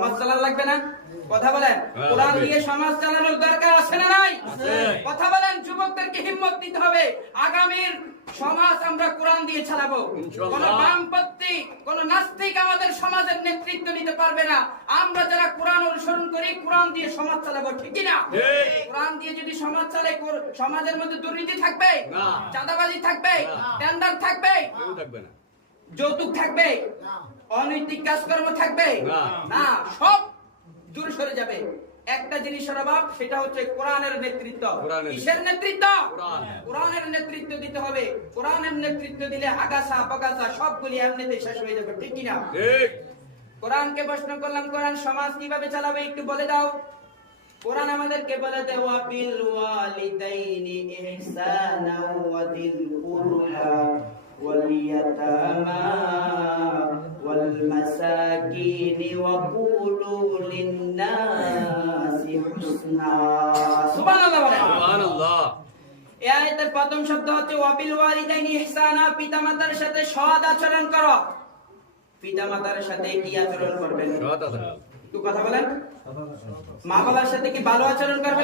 সমাজ চালানো লাগবে না? কথা বলেন। কোরআন দিয়ে সমাজ চালানোর দরকার আছে না নাই? কথা বলেন। যুবকদেরকে হিম্মত দিতে হবে। আগামীর সমাজ আমরা কোরআন দিয়ে চালাবো। কোন বামপন্থী, কোন নাস্তিক আমাদের সমাজের নেতৃত্ব নিতে পারবে না। আমরা যারা কোরআন অনুসরণ করি, কোরআন দিয়ে সমাজ চালাবো, ঠিক কি না? কোরআন দিয়ে যদি সমাজ চালাই, সমাজের মধ্যে দুর্নীতি থাকবে, চাঁদাবাজি থাকবে, টেন্ডার থাকবে, যৌতুক থাকবে, অনৈতিক কাজকর্ম থাকবে না, সব দূরে সরে যাবে। একটা জিনিসের অভাব, সেটা হচ্ছে কোরআনের নেতৃত্ব। কিসের নেতৃত্ব? কোরআনের নেতৃত্ব দিতে হবে। কোরআনের নেতৃত্ব দিলে আগাছা বগাছা সবগুলি এমনিতে শেষ হয়ে যাবে, ঠিক কিনা? কোরআনকে প্রশ্ন করলাম, কোরআন সমাজ কিভাবে চালাবে একটু বলে দাও। কোরআন আমাদেরকে বলে দেয় ওয়াবিল ওয়ালিদাইনি ইহসানা ওয়া দিল কুরবা ওয়াল ইয়াতামা ওয়াল মাসাকিনি ওয়া কুলু লিন-নাসি হুসনা। সুবহানাল্লাহ বলেন। সুবহানাল্লাহ। এই আয়াতের প্রথম শব্দ হচ্ছে ওয়াবিল ওয়ালিদাইনি ইহসানা, পিতামাতার সাথে সৎ আচরণ করো। পিতামাতার সাথে কি আচরণ করবেন? সৎ আচরণ। একটু কথা বলেন। মা বাবার সাথে কি ভালো আচরণ করবেন?